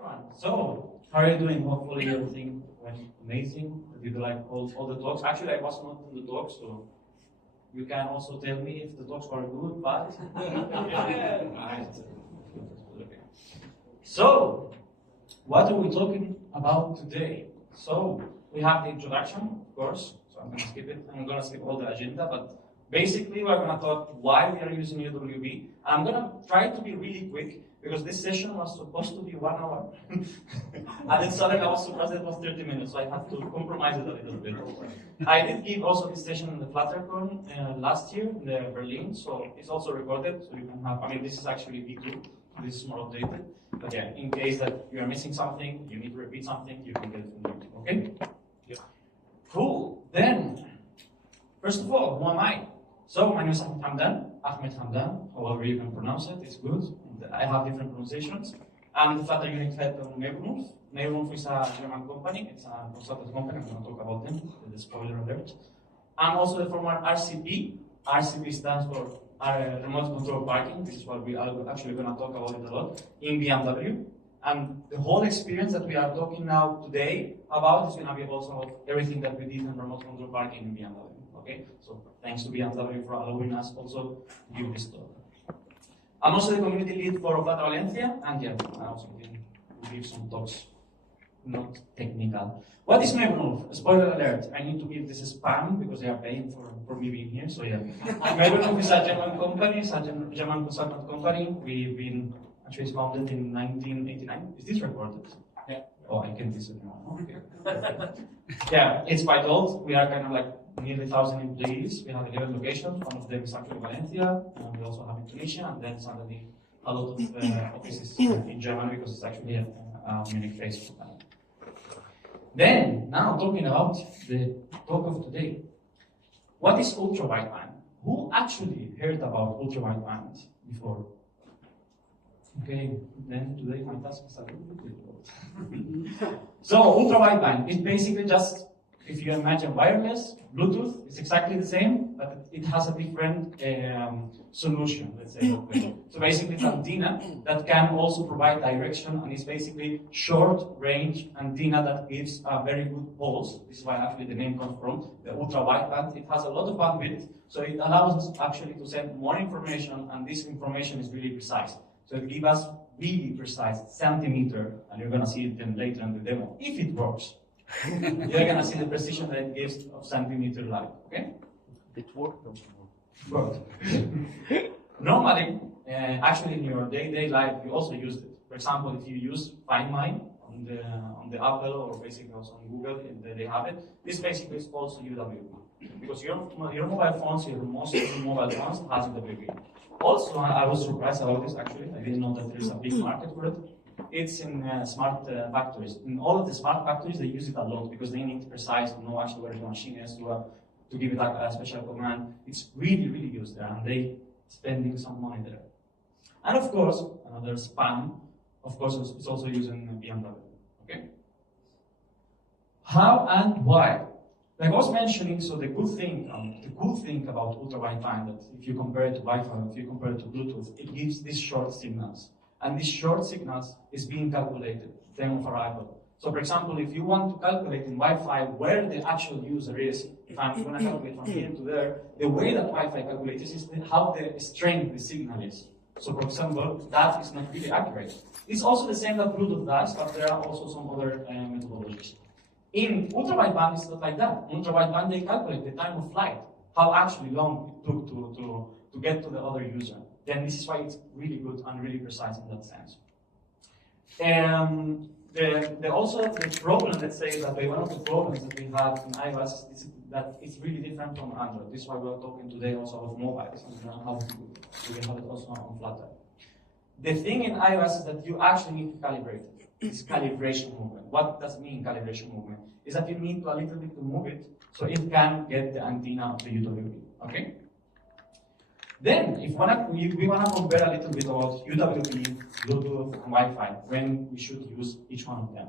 everyone. So, how are you doing? Hopefully everything went amazing. Did you like all the talks? Actually, I was not in the talk, so you can also tell me if the talks were good, bad. Right. So, what are we talking about today? So, we have the introduction, of course. So I'm going to skip it. I'm going to skip all the agenda, but basically we're going to talk why we are using UWB. I'm going to try to be really quick because this session was supposed to be 1 hour. And then suddenly I was surprised it was 30 minutes, so I had to compromise it a little bit. I did give also this session in the FlutterConf last year in Berlin, so it's also recorded, so you can have, I mean, this is actually V2, this is more updated. But yeah, in case that you are missing something, you need to repeat something, you can get it from YouTube, okay? Yeah. Cool. Then, first of all, who am I? So, my name is Ahmed Hamdan, however you can pronounce it, it's good. I have different pronunciations. I'm the Flutter Unit Head of MaibornWolff. MaibornWolff is a German company, it's a consultant company, I'm going to talk about them, with the spoiler alert. I'm also the former RCP. RCP stands for Remote Control Parking. This is what we are actually going to talk about it a lot, in BMW. And the whole experience that we are talking now today about is going to be also about everything that we did in remote control parking in BMW. Okay, so thanks to BMW for allowing us also to give this talk. I'm also the community lead for Flutter Valencia, and yeah, I also give some talks, not technical. What is MaibornWolff? Spoiler alert, I need to give this spam because they are paying for me being here, so yeah. MaibornWolff is a German company, it's a German consultant company. We've been actually founded in 1989. Is this recorded? Yeah. Oh, I can listen now. Okay. Yeah, it's quite old. We are kind of like nearly 1,000 employees. We have 11 locations. One of them is actually Valencia, and we also have in Tunisia, and then suddenly a lot of offices in Germany because it's actually a Munich-based company. Then, now talking about the talk of today. What is ultra-wideband? Who actually heard about ultra-wideband before? Okay, then today my task is a little bit difficult. So, ultra-wideband is basically just, if you imagine wireless, Bluetooth, it's exactly the same, but it has a different solution, let's say. So basically it's an antenna that can also provide direction, and it's basically short-range antenna that gives a very good pulse. This is why actually the name comes from, the ultra-wideband. It has a lot of bandwidth, so it allows us actually to send more information, and this information is really precise. So it gives us really precise centimeter, and you're going to see it then later in the demo, if it works. You're going to see the precision that it gives of centimeter light, okay? It worked? Worked. Normally, actually in your day-to-day life, you also use it. For example, if you use Find My on the Apple or basically also on Google, they have it. This basically is also UWB. Because your mobile phones, most mobile phones has UWB. Also, I was surprised about this actually. I didn't know that there's a big market for it. It's in smart factories. In all of the smart factories, they use it a lot because they need precise to know actually where the machine is to give it a special command. It's really, really used there, and they spending some money there. And of course, another spam, of course, it's also used in BMW. Okay. How and why? Like I was mentioning, so the good thing about ultra-wideband, that if you compare it to Wi-Fi, if you compare it to Bluetooth, it gives these short signals. And these short signals is being calculated, time of arrival. So for example, if you want to calculate in Wi-Fi where the actual user is, if I'm going to calculate from here to there, the way that Wi-Fi calculates is how the strength the signal is. So for example, that is not really accurate. It's also the same that Bluetooth does, but there are also some other methodologies. In ultra-wideband, it's not like that. In ultra-wideband, they calculate the time of flight, how actually long it took to get to the other user. Then this is why it's really good and really precise in that sense. Also the problem, let's say, that one of the problems that we have in iOS is that it's really different from Android. This is why we're talking today also about mobiles and how we can have it also on Flutter. The thing in iOS is that you actually need to calibrate it. It's calibration movement. What does it mean, calibration movement? Is that you need to a little bit to move it so it can get the antenna of the UWB. Okay? Then, if we want to compare a little bit about UWB, Bluetooth, and Wi-Fi, when we should use each one of them.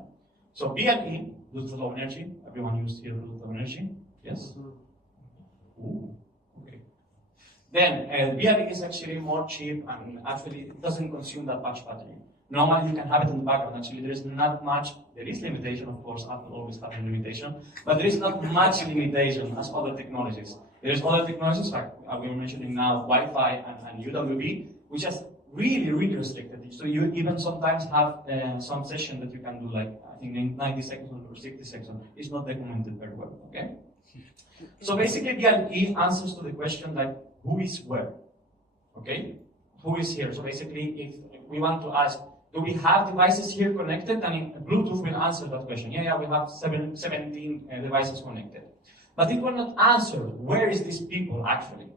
So BLE, Bluetooth Low Energy, everyone used here Bluetooth Low Energy, yes? Ooh, okay. Then BLE is actually more cheap and actually it doesn't consume that much battery. Normally you can have it in the background. Actually, there is not much, there is limitation, of course, Apple always has a limitation, but there is not much limitation as other technologies. There is other technologies, like we were mentioning now, Wi-Fi and UWB, which is really, really restricted. So you even sometimes have some session that you can do, like, I think in 90 seconds or 60 seconds. It's not documented very well, okay? So basically, BLE answers to the question, like, who is where, okay? Who is here? So basically, if we want to ask, do we have devices here connected? And Bluetooth will answer that question. Yeah, we have 17 devices connected. But it will not answer, where is these people actually?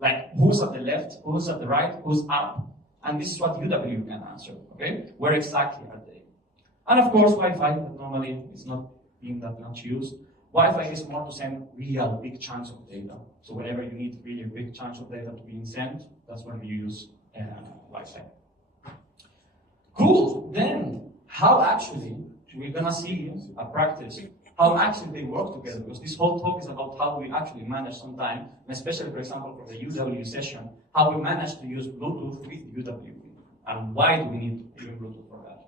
Like, who's at the left, who's at the right, who's up? And this is what UWB can answer, okay? Where exactly are they? And of course, Wi-Fi, but normally it's not being that much used. Wi-Fi is more to send real big chunks of data. So whenever you need really big chunks of data to be sent, that's when you use Wi-Fi. Cool. Then, how actually, we're gonna see a practice, how actually they work together, because this whole talk is about how we actually manage some time, and especially, for example, for the UWB session, how we manage to use Bluetooth with UWB, and why do we need even Bluetooth for that.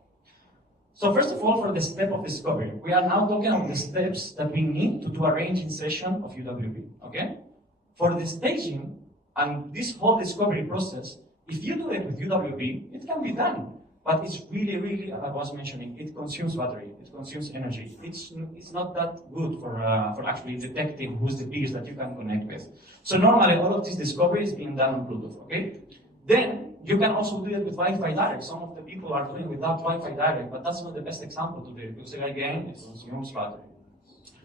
So first of all, for the step of discovery, we are now talking about the steps that we need to do a ranging session of UWB, okay? For the staging and this whole discovery process, if you do it with UWB, it can be done. But it's really, really, as I was mentioning, it consumes battery, it consumes energy. It's not that good for actually detecting who's the peers that you can connect with. So normally, all of this discovery is being done on Bluetooth, okay? Then, you can also do it with Wi-Fi Direct. Some of the people are doing it without Wi-Fi Direct, but that's not the best example to do it, because again, it consumes battery.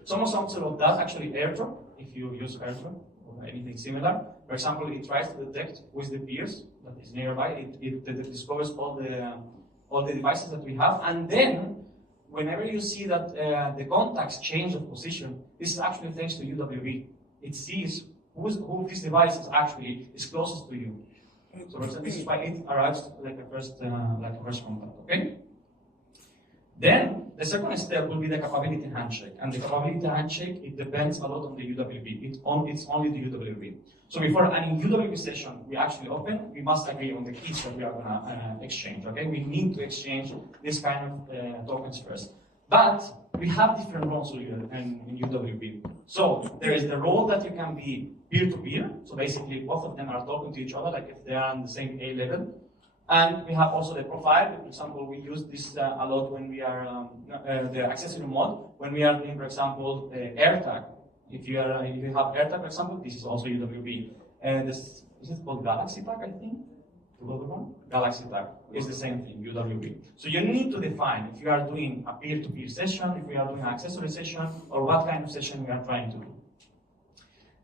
Some example of that, actually AirDrop, if you use AirDrop, or anything similar. For example, it tries to detect who is the peers that is nearby. It discovers all the devices that we have, and then whenever you see that the contacts change of position, this is actually thanks to UWB. It sees who of these devices actually is closest to you. So for example, this is why it arrives like a first contact. Okay. Then the second step will be the capability handshake, and the capability handshake, it depends a lot on the UWB. It's only the UWB. So before any UWB session we actually open, we must agree on the keys that we are gonna exchange. Okay, we need to exchange this kind of tokens first. But we have different roles in UWB. So there is the role that you can be peer-to-peer. So basically, both of them are talking to each other, like if they are on the same A level. And we have also the profile. For example, we use this a lot when we are the accessory mode, when we are doing, for example, AirTag. If you have AirTag, for example, this is also UWB. Is it called Galaxy Tag, I think? The other one? Galaxy Tag is the same thing, UWB. So you need to define if you are doing a peer-to-peer session, if we are doing an accessory session, or what kind of session we are trying to do.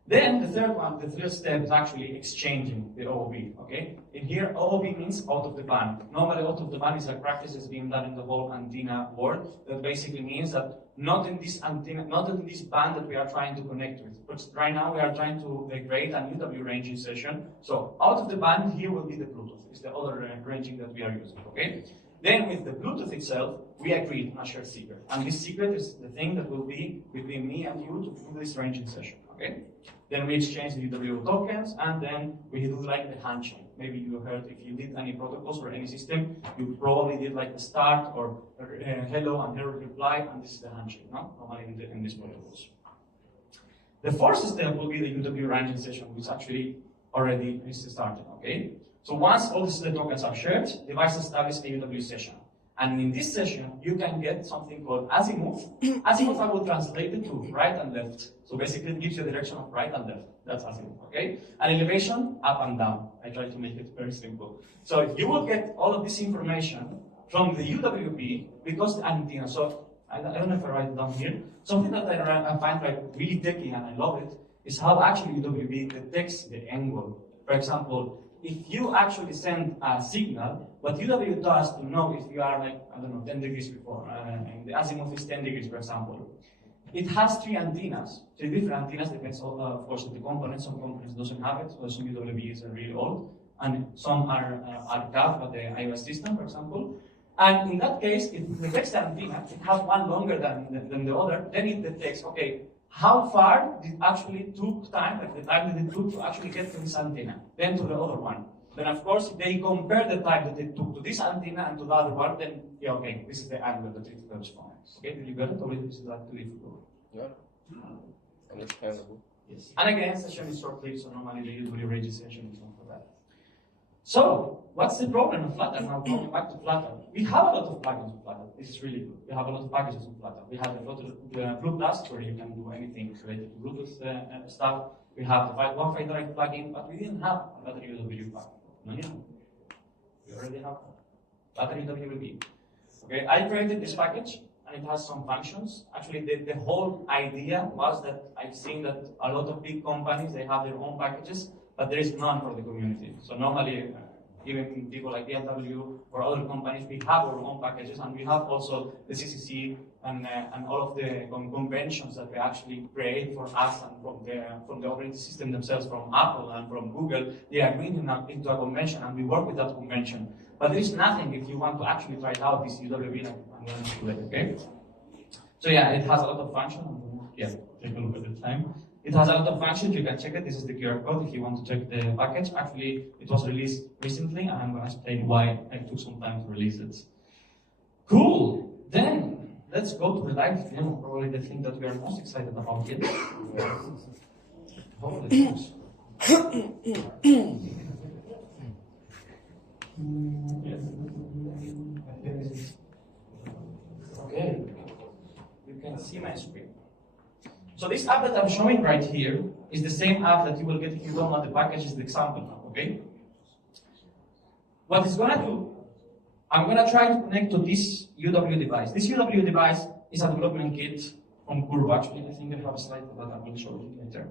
Then the third step is actually exchanging the OOB, okay? In here, OOB means out of the band. Normally, out of the band is a practice that's being done in the whole antenna world. That basically means that not in this antenna, not in this band that we are trying to connect with. But right now, we are trying to create a UWB ranging session. So out of the band, here will be the Bluetooth. It's the other ranging that we are using, okay? Then with the Bluetooth itself, we agreed on a shared secret. And this secret is the thing that will be between me and you to do this ranging session, okay? Then we exchange the UWB tokens, and then we do like the handshake. Maybe you heard if you did any protocols or any system, you probably did like the start or hello and hello reply, and this is the handshake, no? Normally in these protocols. The fourth step will be the UWB ranging session, which actually already is started, okay? So once all the tokens are shared, device establishes a UWB session. And in this session, you can get something called azimuth. Azimuth, I will translate it to right and left. So basically, it gives you a direction of right and left. That's azimuth, okay? And elevation, up and down. I try to make it very simple. So you will get all of this information from the UWB because the antenna. So I don't know if I write it down here. Something that I find like really techy and I love it is how actually UWB detects the angle. For example, if you actually send a signal, what UWB does to know if you are like, I don't know, 10 degrees before, and the azimuth is 10 degrees, for example. It has three antennas, three different antennas, depends on, of course, on the components. Some components doesn't have it, so some UWBs are really old, and some are CAF, but the iOS system, for example. And in that case, it detects the antenna, it has one longer than the other, then it detects, okay, how far did actually took time, like the time that it took to actually get to this antenna, then to the other one. Then of course, if they compare the type that they took to this antenna and to the other one, then yeah, okay, this is the angle that it corresponds. Okay, did you get it, or is that too difficult? Yeah, understandable. Yes. And again, session is short-lived, so normally the UWB session is not for that. So, what's the problem of Flutter? Now coming back to Flutter, we have a lot of plugins in Flutter. This is really good. We have a lot of packages in Flutter. We have the Bluetooth, where you can do anything related to Bluetooth stuff. We have the Wi-Fi Direct plugin, but we didn't have another UWB plugin. No, yeah. We already have Flutter UWB. Okay, I created this package, and it has some functions. Actually, the whole idea was that I've seen that a lot of big companies, they have their own packages, but there is none for the community. So normally, even people like BLE or other companies, we have our own packages, and we have also the CCC and all of the conventions that we actually create for us and from the operating system themselves, from Apple and from Google. They are agreeing into a convention, and we work with that convention. But there is nothing if you want to actually try it out, this UWB, I'm going to do it, okay? So yeah, it has a lot of functions. Yeah, take a look at the time. It has a lot of functions, you can check it. This is the QR code if you want to check the package. Actually, it was released recently, and I'm going to explain why I took some time to release it. Cool. Then, let's go to the live demo, probably the thing that we are most excited about here. Hopefully it works. Okay, you can see my screen. So this app that I'm showing right here is the same app that you will get if you download the package, is the example app, okay? What it's gonna do, I'm gonna try to connect to this UW device. This UW device is a development kit from Curve. Actually, I think I have a slide for that, I will show you later.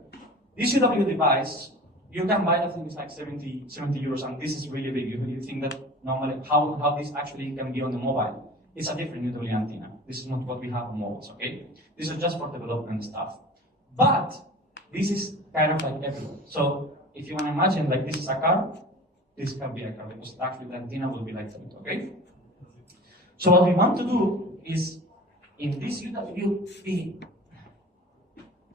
This UW device, you can buy that thing, it's like 70 euros, and this is really big. You think that normally, how this actually can be on the mobile. It's a different UWB antenna. This is not what we have on mobiles, okay? This is just for development stuff. But this is kind of like everywhere. So if you want to imagine like this is a car, this can be a car, because actually the antenna will be like that, okay? So what we want to do is, in this UWB,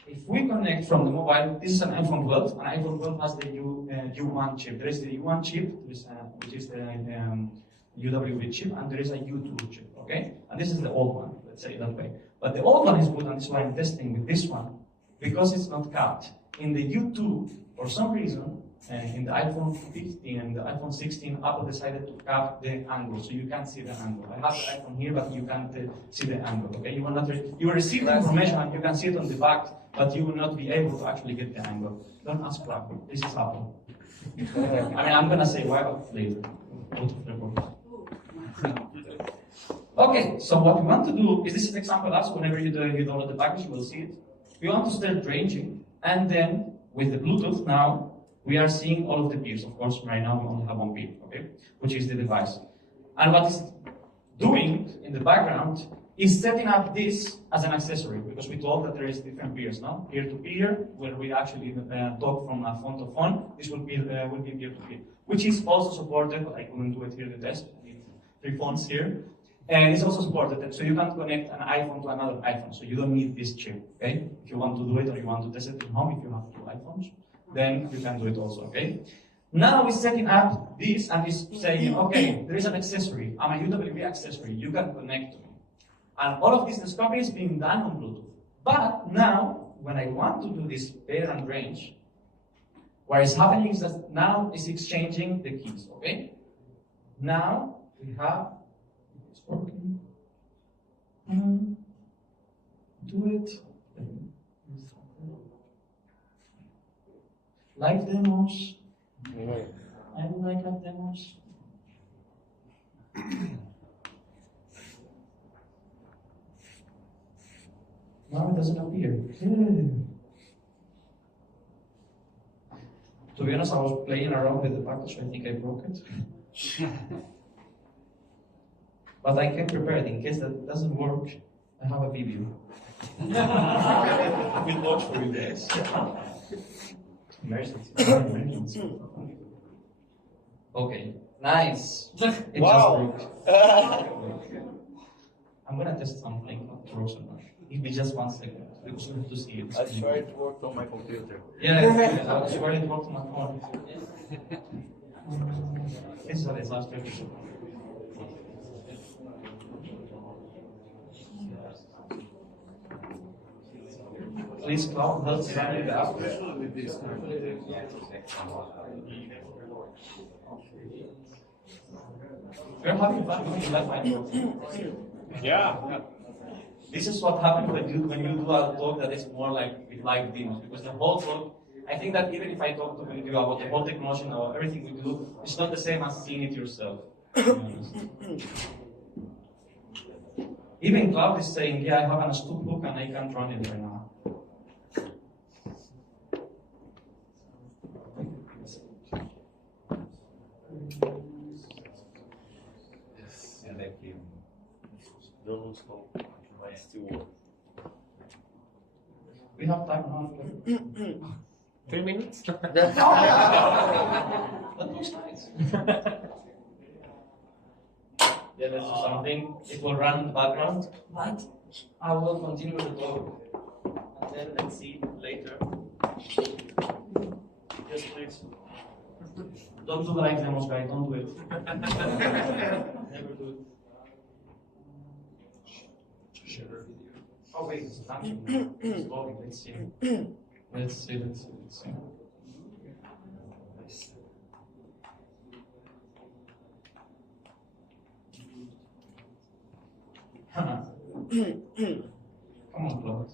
if we connect from the mobile, this is an iPhone 12, and iPhone 12 has the U1 chip. There is the U1 chip, which is the UWB chip, and there is a U2 chip, okay? And this is the old one, let's say it that way. But the old one is good, and this is why I'm testing with this one, because it's not capped. In the U2, for some reason, in the iPhone 15 and the iPhone 16, Apple decided to cap the angle, so you can't see the angle. I have the iPhone here, but you can't see the angle, okay? You will receive the information, and you can see it on the back, but you will not be able to actually get the angle. Don't ask for Apple. This is Apple. I mean, I'm going to say why, but later. Okay, so what we want to do is, this is the example app, so whenever you download the package, you will see it. We want to start ranging, and then with the Bluetooth now, we are seeing all of the peers. Of course, right now we only have one peer, okay, which is the device. And what it's doing in the background is setting up this as an accessory, because we told that there is different peers, no? Peer-to-peer, where we actually talk from phone to phone. This will be peer-to-peer, which is also supported, but I couldn't do it here in the test. I need 3 phones here. And it's also supported, so you can connect an iPhone to another iPhone, so you don't need this chip, okay? If you want to do it, or you want to test it at home, if you have 2 iPhones, then you can do it also, okay? Now we're setting up this, and it's saying, okay, there is an accessory. I'm a UWB accessory. You can connect to me. And all of this discovery is being done on Bluetooth. But now, when I want to do this pair and range, what is happening is that now it's exchanging the keys, okay? Now we have, it's working. Do it. Live demos. I would like live demos. Now it doesn't appear. To be honest, I was playing around with the package, so I think I broke it. But I can prepare it in case that doesn't work. I have a video. We'll watch for you guys. Emergency. Okay, nice. It wow. just broke. I'm gonna test something. Give me just 1 second, because we have to see it. I tried to work on my computer. Yeah, I swear it worked on my phone. This is a disaster. Please, Cloud, help me run it up. We're having fun doing that, right? Yeah. This is what happens when you do a talk that is more like with live demos, because the whole talk, I think that even if I talk to you about the whole technology or everything we do, it's not the same as seeing it yourself. To be honest. Even Cloud is saying, yeah, I have an scoop book and I can't run it right now. Yes, and like don't lose hope. It might still work. We have time now. 3 minutes? But looks nice. Yeah, let's do something. It will run in the background, but I will continue the talk. And then let's see later. Yes, please. Don't do the live demos, guys. Don't do it. Never do it. Oh wait, it's time. It's loading. Let's see. Let's see. Come on, Claude.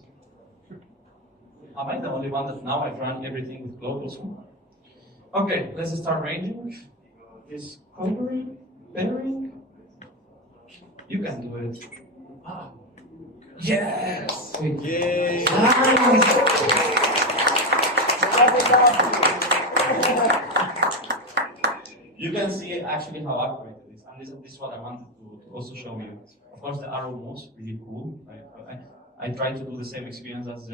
Am I the only one that now I've run everything with Claude also? Okay, let's start ranging. Is covering, pairing. You can do it. Ah. Yes! Yay! You can see actually how accurate it is, and this is what I wanted to also show you. Of course, the arrow moves really cool. I try to do the same experience as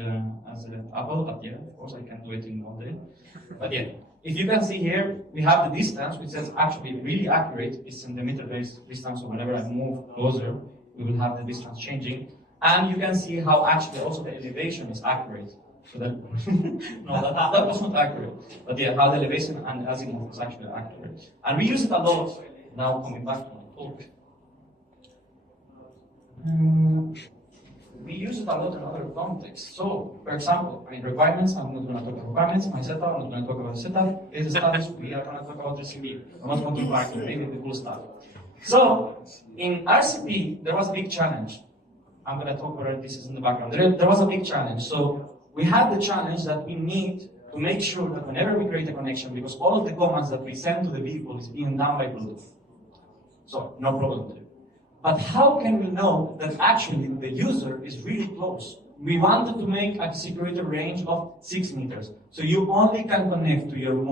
Apple, but yeah, of course I can do it in one day. But yeah, if you can see here, we have the distance, which is actually really accurate. It's in the meter-based distance, so whenever I move closer, we will have the distance changing. And you can see how actually also the elevation is accurate. So that no, that was not accurate. But yeah, how the elevation and azimuth is actually accurate. And we use it a lot now coming back to my talk. We use it a lot in other contexts. So, for example, requirements, I'm not going to talk about requirements. My setup, I'm not going to talk about setup. Is the status, we are going to talk about RCP. I'm not going to back to maybe the cool stuff. So, in RCP, there was a big challenge. I'm going to talk about this is in the background. There was a big challenge. So, we had the challenge that we need to make sure that whenever we create a connection, because all of the commands that we send to the vehicle is being done by Bluetooth. So, no problem there. But how can we know that actually the user is really close? We wanted to make a security range of 6 meters. So you only can connect to your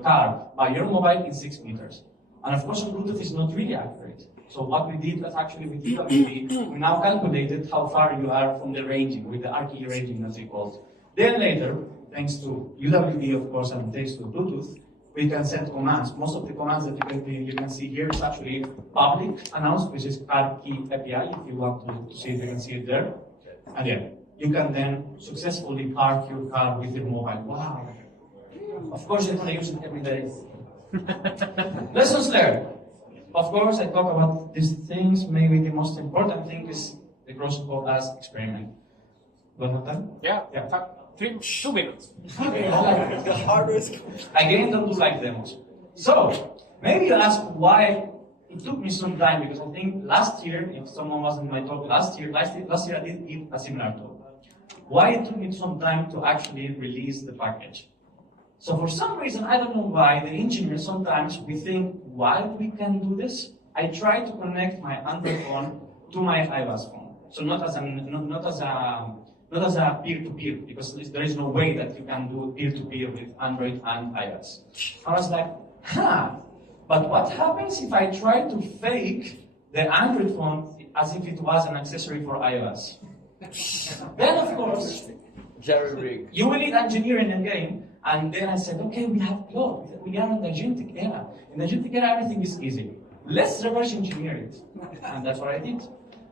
car by your mobile in 6 meters. And of course, Bluetooth is not really accurate. So what we did was actually with UWB, we now calculated how far you are from the ranging, with the RTE ranging as we call it. Then later, thanks to UWB, of course, and thanks to Bluetooth, we can send commands. Most of the commands that you can see here is actually public announced, which is car key API. If you want to see it, you can see it there. And yeah, you can then successfully park your car with your mobile. Wow. Of course, you're going to use it every day. Lessons learned. Of course, I talk about these things. Maybe the most important thing is the cross-code as experiment. Do I have time? Yeah. 2 minutes. The hardest. Again, don't do like demos. So, maybe you ask why it took me some time, because I think last year, if someone was in my talk last year I did give a similar talk. Why it took me some time to actually release the package. So for some reason, I don't know why, the engineers sometimes we think, why we can do this? I try to connect my Android phone to my iOS phone. So not as a peer-to-peer, because there is no way that you can do peer-to-peer with Android and iOS. I was like, but what happens if I try to fake the Android phone as if it was an accessory for iOS? Then, of course, Jerry-rig. you will need engineering again. And then I said, okay, we have Claude. We are in the agentic era. In the agentic era, everything is easy. Let's reverse engineer it. And that's what I did.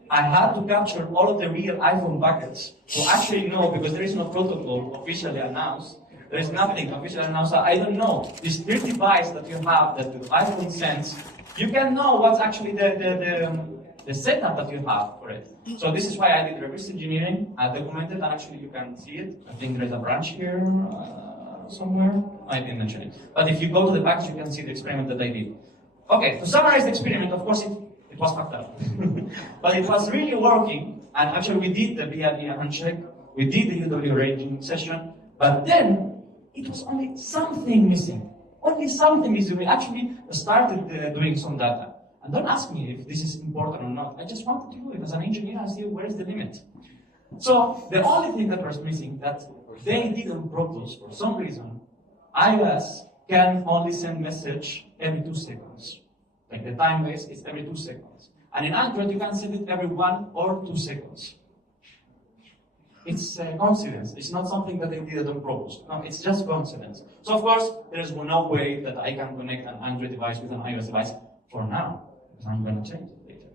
I had to capture all of the real iPhone packets to actually know, because there is no protocol officially announced, There is nothing official announced. I don't know. This 30 bytes that you have, that the iPhone sends, you can know what's actually the setup that you have for it. So this is why I did reverse engineering. I documented, and actually you can see it. I think there's a branch here somewhere. I didn't mention it. But if you go to the package, you can see the experiment that I did. Okay, to summarize the experiment, of course it was fucked up. But it was really working, and actually we did the BLE handshake, we did the UWB ranging session, but then it was only something missing. Only something missing. We actually started doing some data. And don't ask me if this is important or not. I just wanted to do it as an engineer and see where is the limit. So the only thing that was missing, that they didn't propose for some reason, iOS can only send message every 2 seconds. Like the time base is every 2 seconds. And in Android, you can send it every 1 or 2 seconds. It's a coincidence. It's not something that they didn't propose. No, it's just coincidence. So of course, there is no way that I can connect an Android device with an iOS device for now. I'm going to change it later.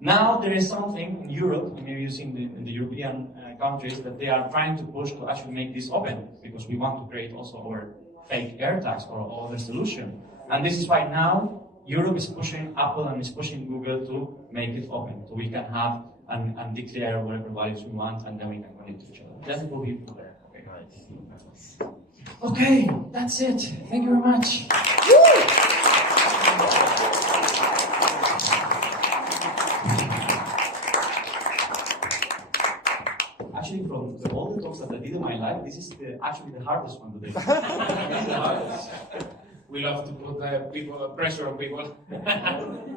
Now there is something in Europe, maybe you've seen in the European countries, that they are trying to push to actually make this open, because we want to create also our fake AirTags or other solution. And this is why now Europe is pushing Apple and is pushing Google to make it open, so we can have and declare whatever values we want, and then we can connect to each other. That will be there. Okay, nice. Okay, that's it. Thank you very much. Actually, from all the talks that I did in my life, this is actually the hardest one today. We love to put pressure on people.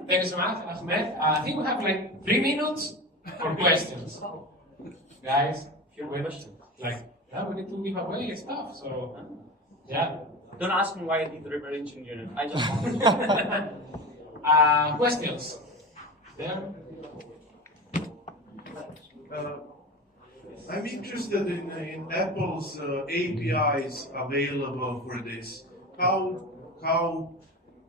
Thank you so much, Ahmed. I think we have like 3 minutes for questions. Guys, here we we need to give away stuff. So, yeah. Don't ask me why I did reverse engineering. I just wanted to. Questions? There. I'm interested in Apple's APIs available for this. How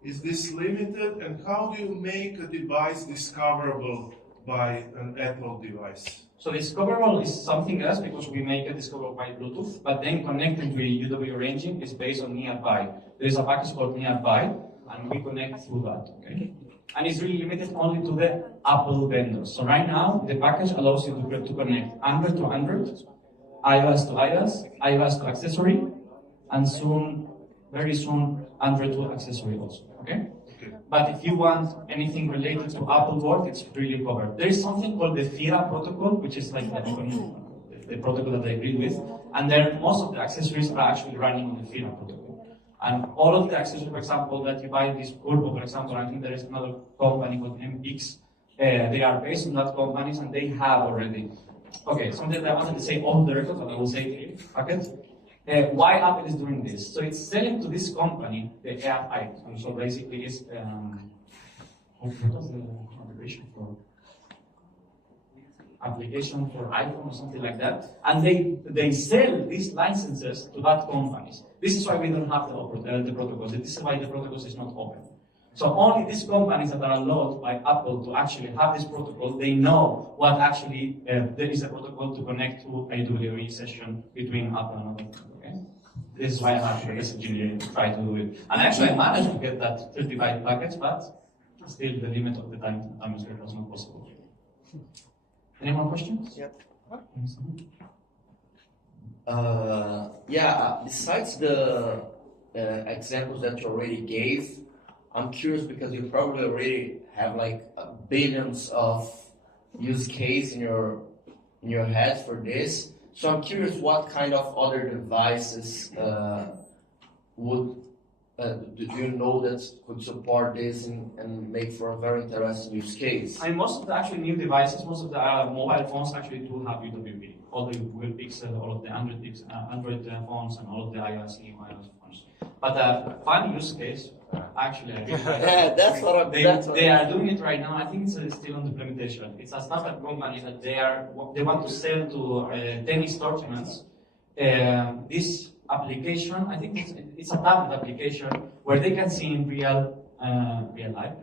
is this limited, and how do you make a device discoverable by an Apple device? So discoverable is something else, because we make it discoverable by Bluetooth, but then connecting to UWB ranging is based on nearby. There is a package called nearby, and we connect through that. Okay? And it's really limited only to the Apple vendors. So right now, the package allows you to connect Android to Android, iOS to iOS, iOS to accessory, and soon, very soon, Android to accessory also. Okay? But if you want anything related to Apple world, it's really covered. There is something called the FIRA protocol, which is like the protocol that I agree with, and then most of the accessories are actually running on the FIRA protocol. And all of the accessories, for example, that you buy in this Curvo, for example, I think there is another company called MPX. They are based on that companies, and they have already. Okay, something that I wanted to say off the record, but I will say it. Okay. Why Apple is doing this? So it's selling to this company the AFI. And so basically, it's what was the abbreviation for? Application for iPhone or something like that, and they sell these licenses to that companies. This is why we don't have the protocols. This is why the protocols is not open. So only these companies that are allowed by Apple to actually have this protocol, they know what actually there is a protocol to connect to a UWB session between Apple and other. Okay, this is why I have reverse engineering to try to do it. And actually, I managed to get that 30 byte package, but still the limit of the time was not possible. Any more questions? Yep. Besides the examples that you already gave, I'm curious because you probably already have like billions of use case in your head for this. So I'm curious what kind of other devices do you know that could support this and make for a very interesting use case? And most of the actually new devices, most of the mobile phones actually do have UWB. All the Google Pixel, all of the Android phones, and all of the iOS phones. But a fun use case, actually, that's what I'm. They are doing it right now. I think it's still on implementation. It's a startup company that they want to sell to tennis tournaments. This application, I think it's a tablet application where they can see in real real life,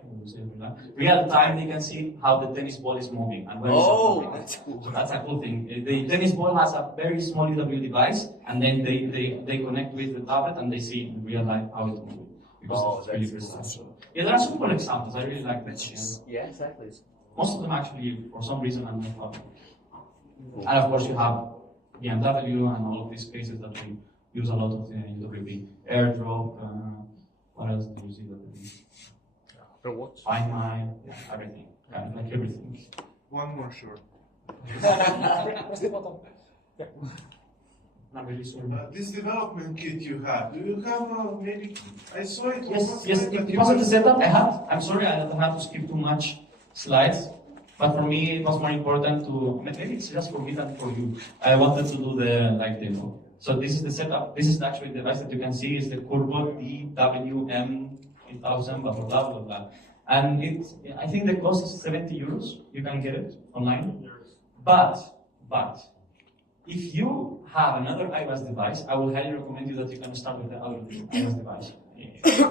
real time, they can see how the tennis ball is moving and where it's moving. that's cool. So that's a cool thing. The tennis ball has a very small UWB device, and then they connect with the tablet and they see in real life how it's moving. Because it's really precise. Yeah, there are some cool examples. I really like that. Yeah, exactly. Most of them actually, for some reason, are not public. And of course, you have BMW and all of these cases that we use a lot of the UWB. AirDrop, what else do you see? Find My, yeah, everything. Kind of like everything. One more short. Not really sure. This development kit you have, do you have maybe? I saw it. Yes, it wasn't the setup I had. I'm sorry, I don't have to skip too much slides. But for me, it was more important to, maybe it's just for me than for you. I wanted to do the live demo. So this is the setup. This is the actual device that you can see is the Curvo DWM8000, blah, blah, blah, blah, blah. And I think the cost is 70 euros. You can get it online. But, if you have another iOS device, I will highly recommend you that you can start with the other iOS device.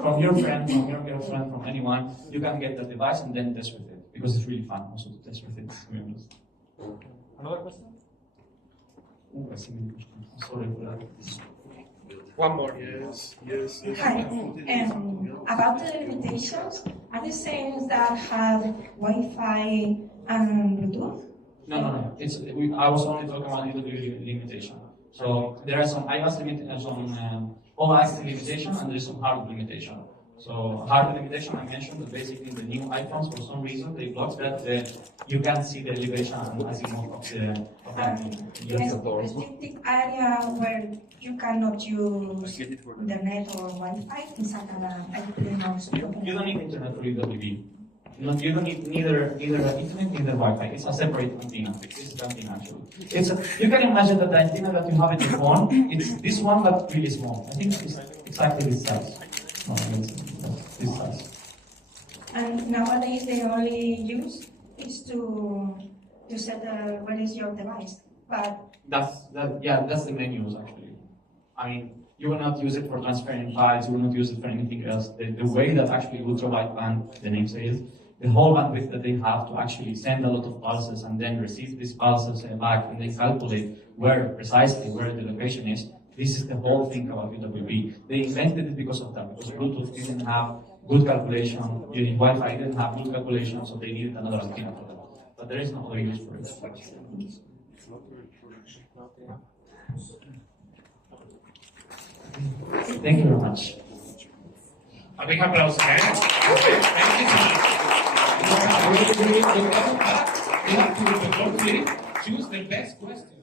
From your friend, from your girlfriend, from anyone, you can get the device and then test with it. Because it's really fun also to test with it, to be honest. Another question? I see many questions. I'm sorry for that. One more. Yes. Hi. About the limitations, are the same that have Wi-Fi and Bluetooth? No. I was only talking about UWB limitation. So there are some iOS limitation, some OS limitation, and there's some hardware limitation. So hardware limitation, I mentioned that basically the new iPhones, for some reason, they block that you can't see the elevation and azimuth of the Restricted area where you cannot use internet or Wi-Fi, I didn't know. You don't need internet for UWB. You don't need neither internet, neither Wi-Fi. It's a separate antenna. This is the antenna actually. You can imagine that the antenna that you have in your phone, it's this one but really small. I think it's exactly this size. No, this size. And nowadays the only use is to set where is your device. But That's the main use actually. I mean, you will not use it for transferring files, you will not use it for anything else. The way that actually ultra-wideband, the name says, the whole bandwidth that they have to actually send a lot of pulses and then receive these pulses back and they calculate precisely where the location is. This is the whole thing about UWB. They invented it because of that, because Bluetooth didn't have good calculation, Wi-Fi didn't have good calculation, so they needed another antenna for that. But there is no other use for it. Thank you very much. A big applause again. Thank you so much. We have to choose the best question.